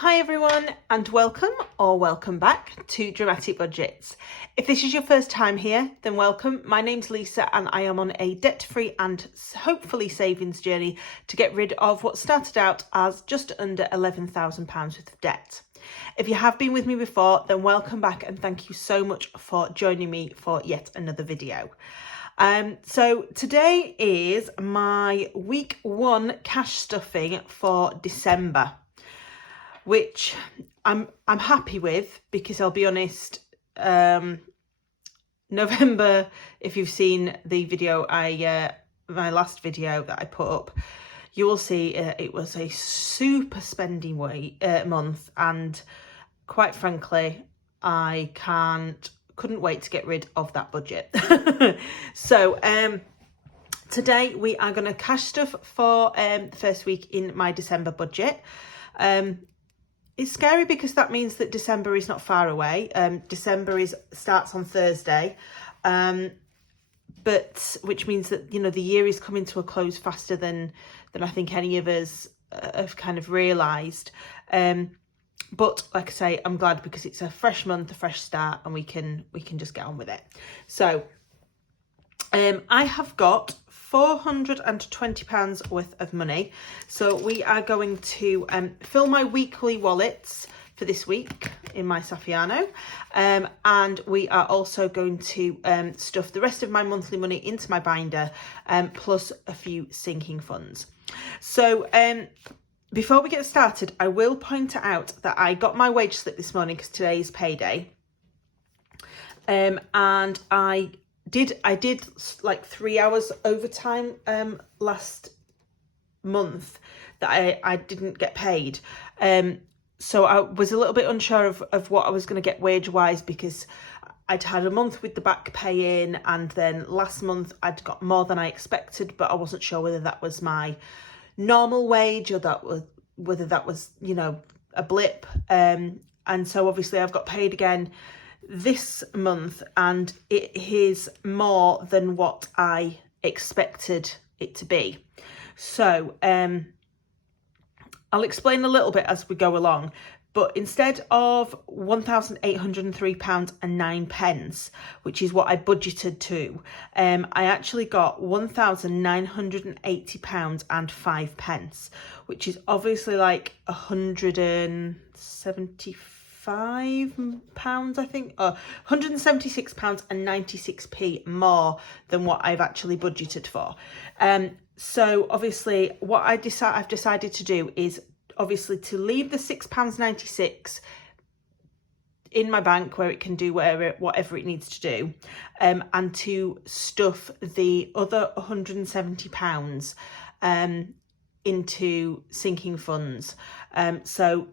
Hi everyone and welcome back to Dramatic Budgets. If this is your first time here, then welcome. My name's Lisa and I am on a debt-free and hopefully savings journey to get rid of what started out as just under £11,000 worth of debt. If you have been with me before, then welcome back and thank you so much for joining me for yet another video. So today is my week one cash stuffing for December, which I'm happy with because I'll be honest, November, if you've seen the video my last video that I put up, you will see it was a super spending month, and quite frankly I couldn't wait to get rid of that budget. So today we are going to cash stuff for the first week in my December budget. It's scary because that means that December is not far away. December starts on Thursday, but which means that, you know, the year is coming to a close faster than I think any of us have kind of realised. But like I say, I'm glad because it's a fresh month, a fresh start, and we can just get on with it. So I have got £420 worth of money, so we are going to fill my weekly wallets for this week in my Saffiano, and we are also going to stuff the rest of my monthly money into my binder, plus a few sinking funds. So before we get started, I will point out that I got my wage slip this morning because today is payday, and I did like 3 hours overtime last month that I didn't get paid. So I was a little bit unsure of what I was going to get wage wise, because I'd had a month with the back pay in, and then last month I'd got more than I expected, but I wasn't sure whether that was my normal wage or whether that was, you know, a blip. And so obviously I've got paid again this month, and it is more than what I expected it to be. So I'll explain a little bit as we go along, but instead of £1,803.09, which is what I budgeted to, I actually got £1,980.05, which is obviously like £175, I think, or £176.96 more than what I've actually budgeted for. So obviously what I've decided to do is obviously to leave the £6.96 in my bank where it can do whatever it needs to do, and to stuff the other £170 into sinking funds. So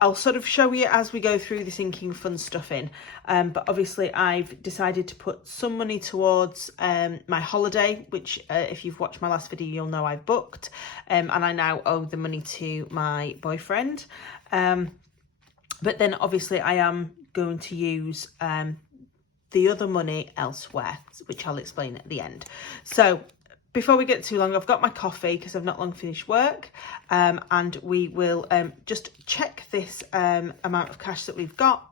I'll sort of show you as we go through the sinking fund stuffing, but obviously I've decided to put some money towards my holiday, which if you've watched my last video you'll know I've booked, and I now owe the money to my boyfriend. But then obviously I am going to use the other money elsewhere, which I'll explain at the end. So before we get too long, I've got my coffee because I've not long finished work, and we will just check this amount of cash that we've got,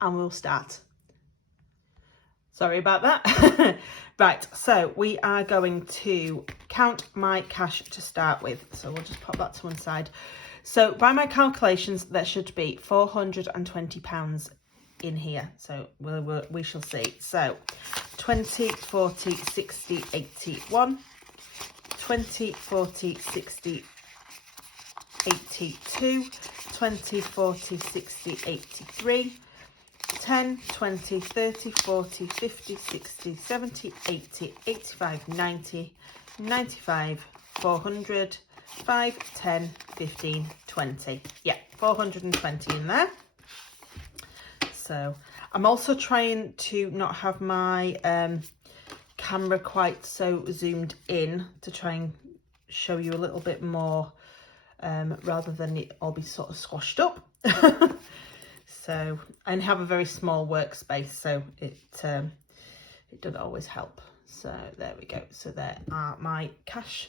and we'll start. Sorry about that. Right, so we are going to count my cash to start with. So we'll just pop that to one side. So by my calculations, there should be £420 in here. So we shall see. So 20, 40, 60, 81. 20, 40, 60, 82, 20, 40, 60, 83, 10, 20, 30, 40, 50, 60, 70, 80, 85, 90, 95, 400, 5, 10, 15, 20. Yeah, 420 in there. So I'm also trying to not have my camera quite so zoomed in to try and show you a little bit more, rather than it all be sort of squashed up. So, and have a very small workspace, so it doesn't always help. So there we go. So there are my cash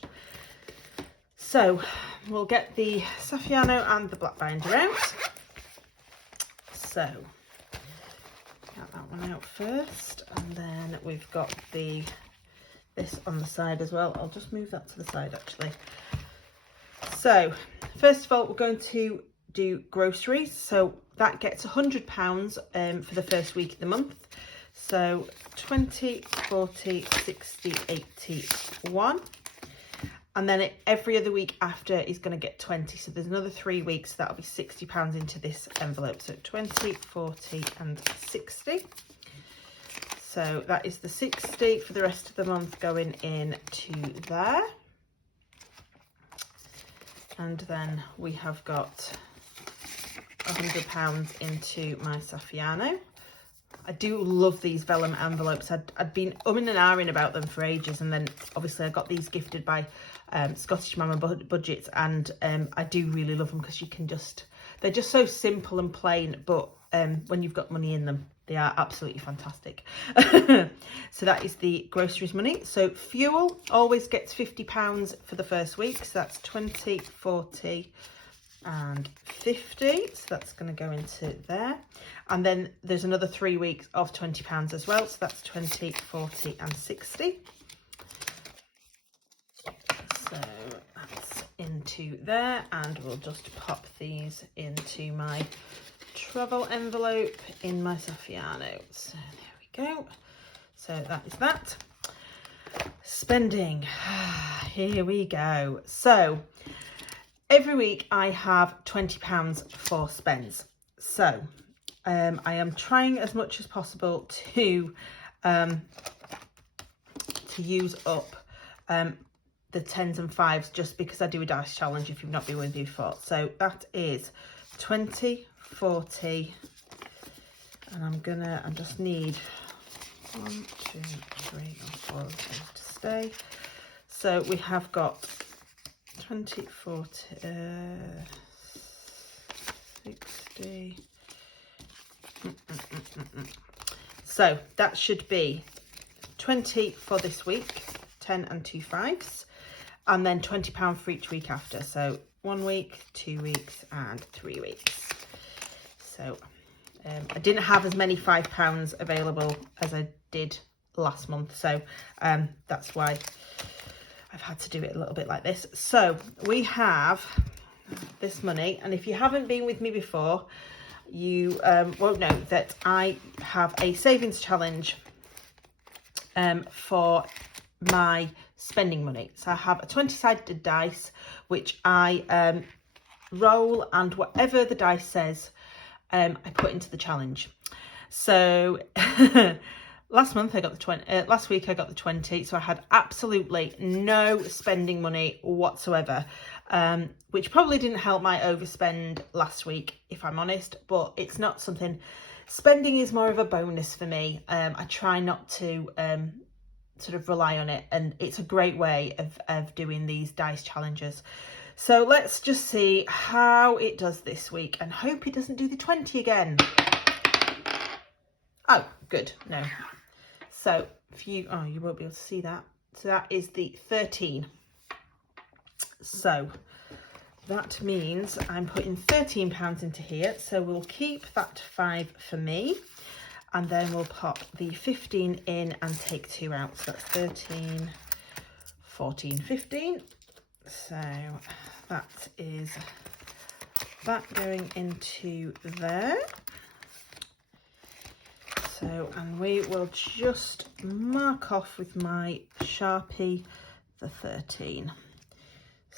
So we'll get the Saffiano and the black binder out. So get that one out first, and then we've got this on the side as well. I'll just move that to the side actually. So first of all, we're going to do groceries. So that gets £100 for the first week of the month. So 20, 40, 60, 81. And then every other week after is going to get 20. So there's another 3 weeks. So that'll be £60 into this envelope. So 20, 40 and 60. So that is the 60 for the rest of the month going into there. And then we have got £100 into my Saffiano. I do love these vellum envelopes. I'd been umming and ahhing about them for ages, and then obviously I got these gifted by Scottish Mama Budgets, and I do really love them because you can they're just so simple and plain, but when you've got money in them, they are absolutely fantastic. So that is the groceries money. So fuel always gets £50 for the first week, so that's 20, 40 and 50, so that's going to go into there. And then there's another 3 weeks of £20 as well, so that's 20, 40 and 60. So that's into there, and we'll just pop these into my travel envelope in my Saffiano. So there we go. So that is that. Spending. Here we go. So every week I have £20 for spends. So I am trying as much as possible to use up the 10s and 5s, just because I do a dice challenge if you've not been with me before. So that is 20, 40, and I just need 1, 2, 3 or 4 of these to stay. So we have got 20, 40, 60. So that should be 20 for this week, 10 and 2 5s, and then £20 for each week after. So 1 week, 2 weeks and 3 weeks. So I didn't have as many £5 available as I did last month, so that's why I've had to do it a little bit like this. So we have this money, and if you haven't been with me before, you won't know that I have a savings challenge for my spending money. So I have a 20-sided dice which I roll, and whatever the dice says I put into the challenge. So last month I got the 20, last week I got the 20, so I had absolutely no spending money whatsoever, which probably didn't help my overspend last week, if I'm honest, but it's not something, spending is more of a bonus for me. I try not to sort of rely on it, and it's a great way of doing these dice challenges. So let's just see how it does this week, and hope it doesn't do the 20 again. Oh, good, no. So if you, oh, you won't be able to see that. So that is the 13. So that means I'm putting £13 into here. So we'll keep that 5 for me, and then we'll pop the 15 in and take 2 out. So that's 13, 14, 15. So that is that going into there. So, and we will just mark off with my Sharpie the 13.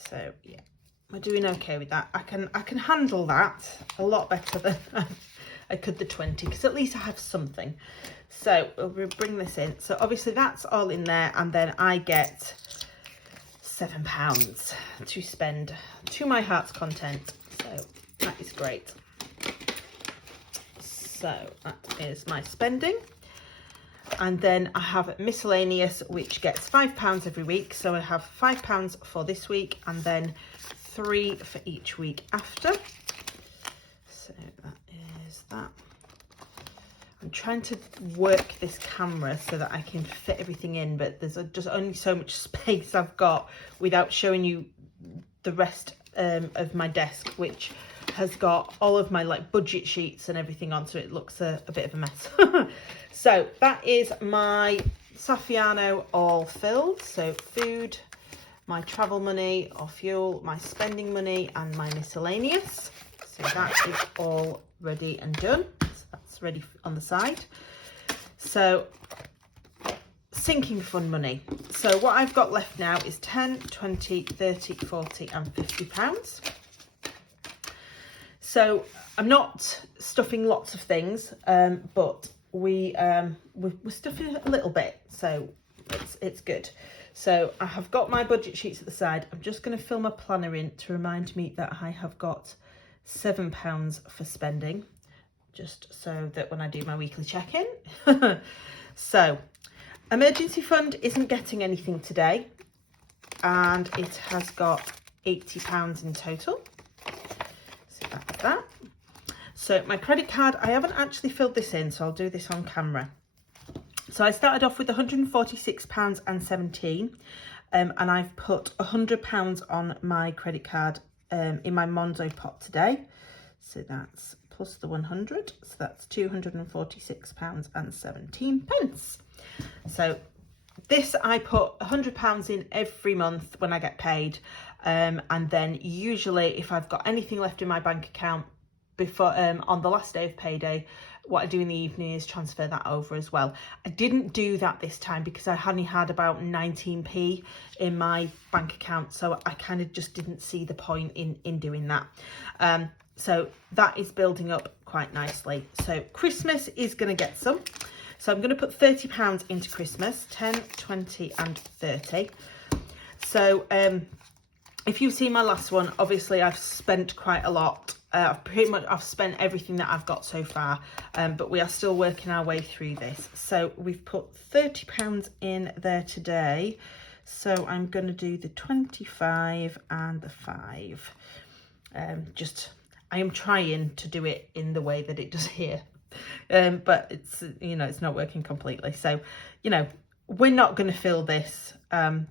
So yeah, we're doing okay with that. I can handle that a lot better than I could the 20, because at least I have something. So we'll bring this in. So obviously that's all in there, and then I get £7 to spend to my heart's content. So that is great. So that is my spending. And then I have miscellaneous, which gets £5 every week. So I have £5 for this week, and then 3 for each week after. So that is that. I'm trying to work this camera so that I can fit everything in, but there's just only so much space I've got without showing you the rest of my desk, which has got all of my like budget sheets and everything on, so it looks a bit of a mess. So that is my Saffiano all filled. So food, my travel money or fuel, my spending money, and my miscellaneous. So that is all ready and done. So that's ready on the side. So sinking fund money. So what I've got left now is 10, 20, 30, 40 and 50 pounds. So I'm not stuffing lots of things, but we're stuffing a little bit, so it's good. So I have got my budget sheets at the side. I'm just going to fill my planner in to remind me that I have got £7 for spending, just so that when I do my weekly check-in. So emergency fund isn't getting anything today, and it has got £80 in total. So that's that. So my credit card, I haven't actually filled this in, so I'll do this on camera. So I started off with £146.17, and I've put £100 on my credit card in my Monzo pot today. So that's plus the 100, so that's £246.17. So this I put £100 in every month when I get paid, and then usually if I've got anything left in my bank account before on the last day of payday, what I do in the evening is transfer that over as well. I didn't do that this time because I only had about 19p in my bank account, so I kind of just didn't see the point in doing that. So that is building up quite nicely. So Christmas is going to get some. So I'm going to put £30 into Christmas, 10, 20 and 30. So if you've seen my last one, obviously I've spent quite a lot. I've spent everything that I've got so far, but we are still working our way through this. So we've put £30 in there today. So I'm going to do the 25 and the 5. I am trying to do it in the way that it does here. But it's, it's not working completely. So, we're not going to fill this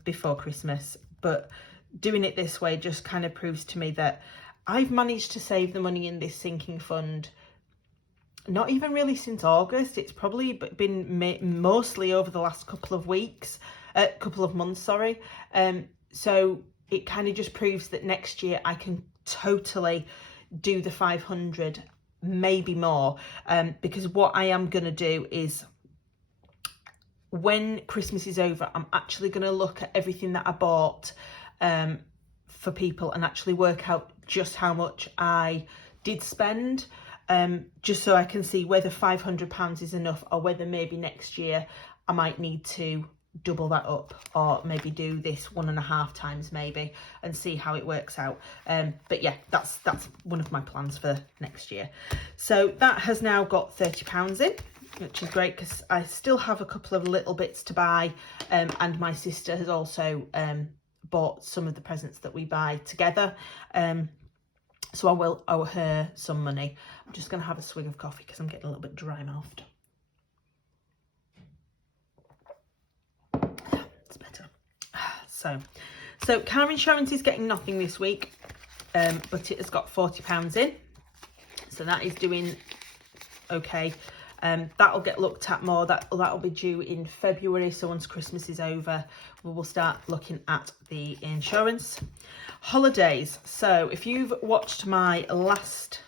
before Christmas, but doing it this way just kind of proves to me that I've managed to save the money in this sinking fund, not even really since August. It's probably been mostly over the last couple of months, sorry. So it kind of just proves that next year I can totally do the 500, maybe more, because what I am going to do is when Christmas is over, I'm actually going to look at everything that I bought for people and actually work out just how much I did spend, just so I can see whether £500 is enough or whether maybe next year I might need to double that up, or maybe do this 1.5 times maybe, and see how it works out. But yeah, that's one of my plans for next year. So that has now got £30 in, which is great because I still have a couple of little bits to buy, and my sister has also bought some of the presents that we buy together, so I will owe her some money. I'm just going to have a swig of coffee because I'm getting a little bit dry mouthed. It's better. So car insurance is getting nothing this week, but it has got £40 in, so that is doing okay. That'll get looked at more. That'll be due in February, so once Christmas is over we will start looking at the insurance. Holidays. So if you've watched my last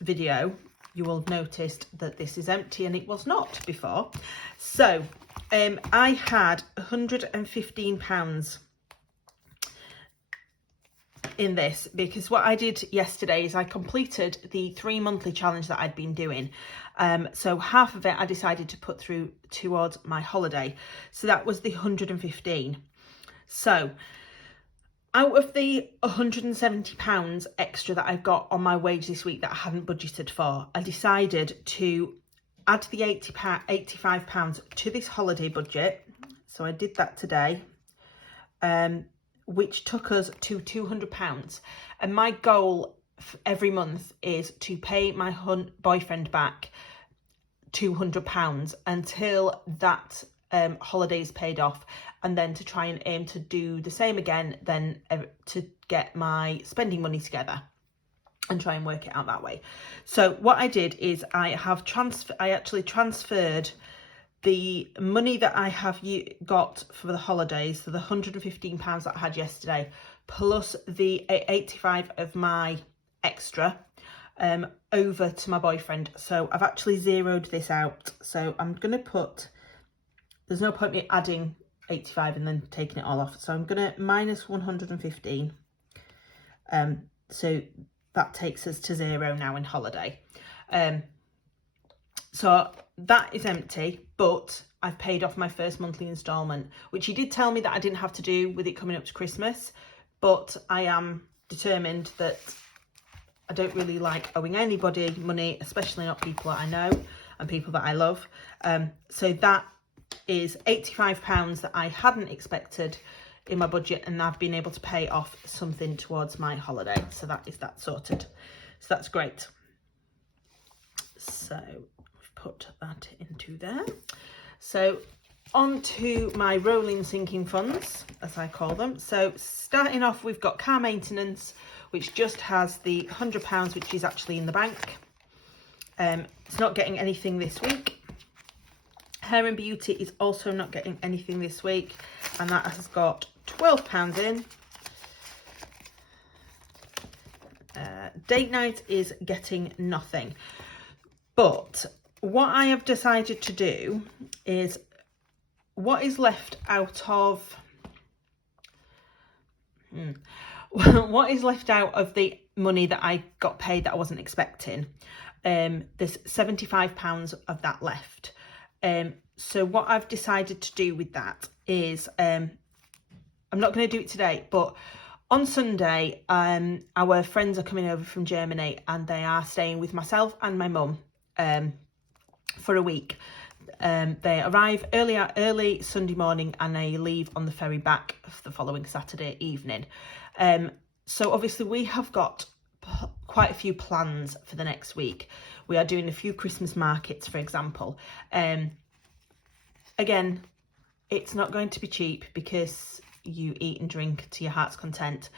video, you will have noticed that this is empty, and it was not before. So I had £115 in this, because what I did yesterday is I completed the 3 monthly challenge that I'd been doing. So half of it I decided to put through towards my holiday. So that was the 115. So out of the £170 extra that I've got on my wage this week that I hadn't budgeted for, I decided to add the £85 to this holiday budget. So I did that today, which took us to £200. And my goal every month is to pay my boyfriend back £200 until that holiday is paid off, and then to try and aim to do the same again, then to get my spending money together and try and work it out that way. So what I did is I actually transferred the money that I have got for the holidays, so the £115 that I had yesterday, plus the 85 of my extra, over to my boyfriend. So I've actually zeroed this out. So I'm going to put, there's no point me adding 85 and then taking it all off. So I'm going to minus 115. So that takes us to 0 now in holiday. So that is empty, but I've paid off my first monthly instalment, which he did tell me that I didn't have to do with it coming up to Christmas, but I am determined that I don't really like owing anybody money, especially not people that I know and people that I love. So that is £85 that I hadn't expected in my budget, and I've been able to pay off something towards my holiday. So that is that sorted. So that's great. So we've put that into there. So on to my rolling sinking funds, as I call them. So starting off, we've got car maintenance, which just has the £100, which is actually in the bank. It's not getting anything this week. Hair and Beauty is also not getting anything this week, and that has got £12 in. Date night is getting nothing. But what I have decided to do is, what is left out of what is left out of the money that I got paid that I wasn't expecting, there's £75 of that left. So what I've decided to do with that is, I'm not going to do it today, but on Sunday, our friends are coming over from Germany, and they are staying with myself and my mum for a week. They arrive early Sunday morning, and they leave on the ferry back the following Saturday evening. So obviously we have got quite a few plans for the next week. We are doing a few Christmas markets, for example. Again, it's not going to be cheap because you eat and drink to your heart's content.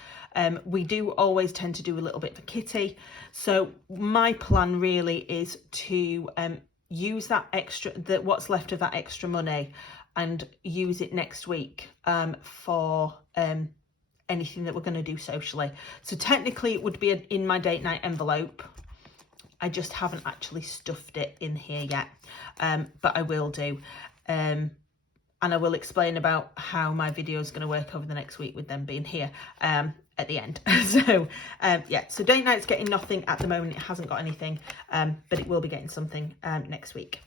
We do always tend to do a little bit for Kitty. So my plan really is to use that extra, what's left of that extra money, and use it next week for anything that we're going to do socially. So technically it would be in my date night envelope. I just haven't actually stuffed it in here yet, but I will do. And I will explain about how my video is going to work over the next week with them being here at the end. So yeah, so date night's getting nothing at the moment. It hasn't got anything, but it will be getting something next week.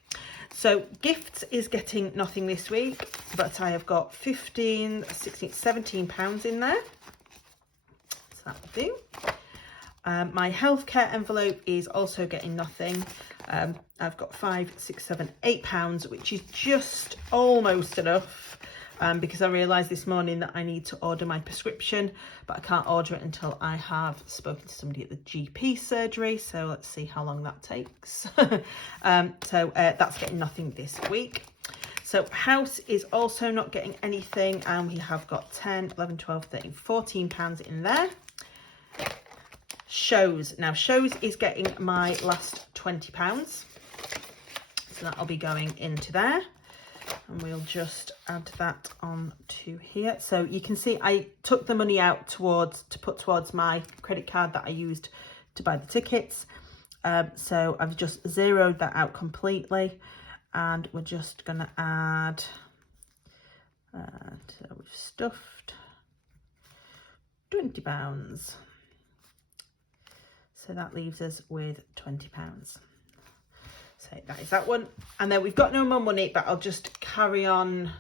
So gifts is getting nothing this week, but I have got 15, 16, 17 pounds in there. So that will do. My healthcare envelope is also getting nothing. I've got 5, 6, 7, 8 pounds, which is just almost enough, because I realised this morning that I need to order my prescription, but I can't order it until I have spoken to somebody at the GP surgery. So let's see how long that takes. So that's getting nothing this week. So house is also not getting anything, and we have got 10, 11, 12, 13, 14 pounds in there. Shows. Now shows is getting my last £20. So that'll be going into there. And we'll just add that on to here. So you can see I took the money out to put towards my credit card that I used to buy the tickets. So I've just zeroed that out completely. And we're just going to add, so we've stuffed £20. So that leaves us with £20. So that is that one. And then we've got no more money, but I'll just carry on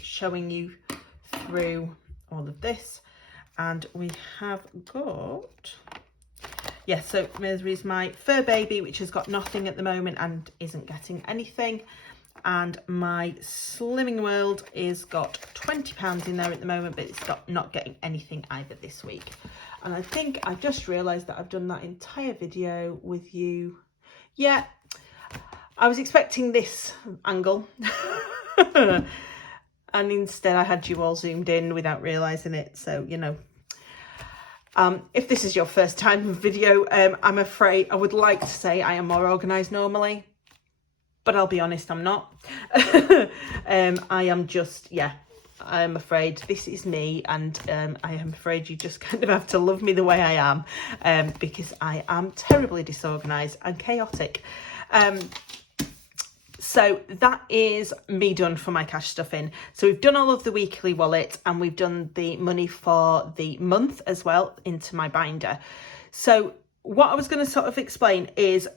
showing you through all of this. And we have got, yes, so there is my fur baby, which has got nothing at the moment and isn't getting anything. And my Slimming World is got £20 in there at the moment, but it's not getting anything either this week. And I think I just realised that I've done that entire video with you. Yeah, I was expecting this angle. and instead I had you all zoomed in without realising it. So, you know, if this is your first time video, I'm afraid I would like to say I am more organised normally, but I'll be honest, I'm not. I am just, yeah, I'm afraid this is me, and I am afraid you just kind of have to love me the way I am, because I am terribly disorganised and chaotic. So that is me done for my cash stuffing. So we've done all of the weekly wallet, and we've done the money for the month as well into my binder. So what I was going to sort of explain is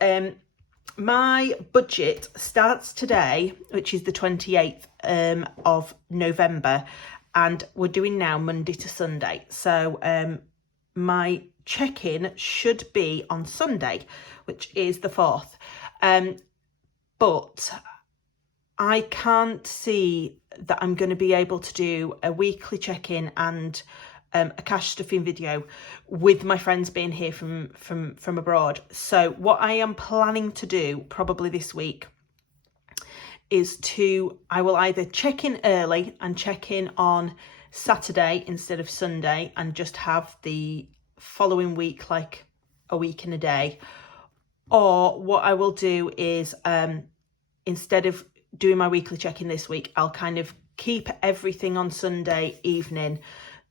my budget starts today, which is the 28th of November, and we're doing now Monday to Sunday. So my check-in should be on Sunday, which is the 4th. But I can't see that I'm going to be able to do a weekly check-in and a cash stuffing video with my friends being here from abroad. So what I am planning to do probably this week is I will either check in early and check in on Saturday instead of Sunday, and just have the following week like a week and a day. Or what I will do is instead of doing my weekly check-in this week, I'll kind of keep everything on Sunday evening,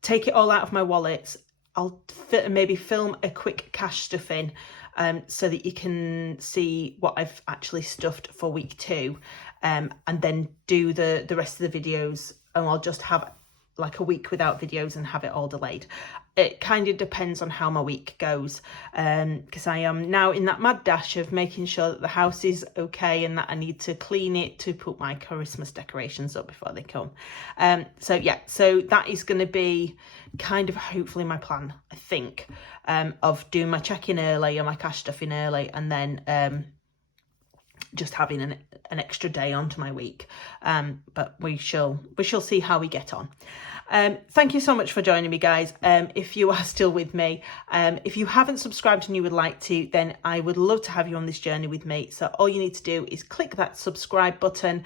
take it all out of my wallets. I'll maybe film a quick cash stuffing so that you can see what I've actually stuffed for week 2, and then do the rest of the videos, and I'll just have like a week without videos and have it all delayed. It kind of depends on how my week goes, because I am now in that mad dash of making sure that the house is okay and that I need to clean it to put my Christmas decorations up before they come. So yeah, so that is going to be kind of hopefully my plan, I think, of doing my check-in early and my cash stuffing early, and then just having an extra day onto my week. But we shall see how we get on. Thank you so much for joining me, guys. If you are still with me, if you haven't subscribed and you would like to, then I would love to have you on this journey with me. So all you need to do is click that subscribe button.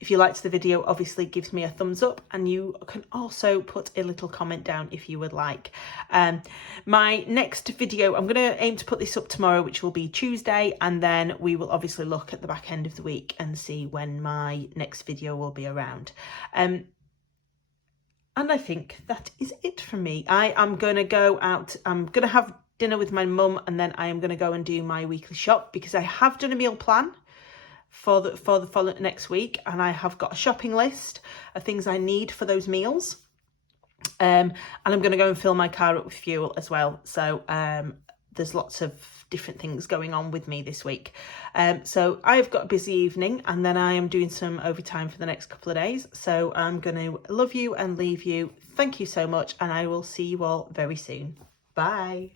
If you liked the video, obviously gives me a thumbs up, and you can also put a little comment down if you would like. My next video, I'm going to aim to put this up tomorrow, which will be Tuesday, and then we will obviously look at the back end of the week and see when my next video will be around. And I think that is it from me. I am going to go out, I'm going to have dinner with my mum, and then I am going to go and do my weekly shop, because I have done a meal plan for the following next week, and I have got a shopping list of things I need for those meals. And I'm going to go and fill my car up with fuel as well. So there's lots of different things going on with me this week. So I've got a busy evening, and then I am doing some overtime for the next couple of days. So I'm going to love you and leave you. Thank you so much, and I will see you all very soon. Bye.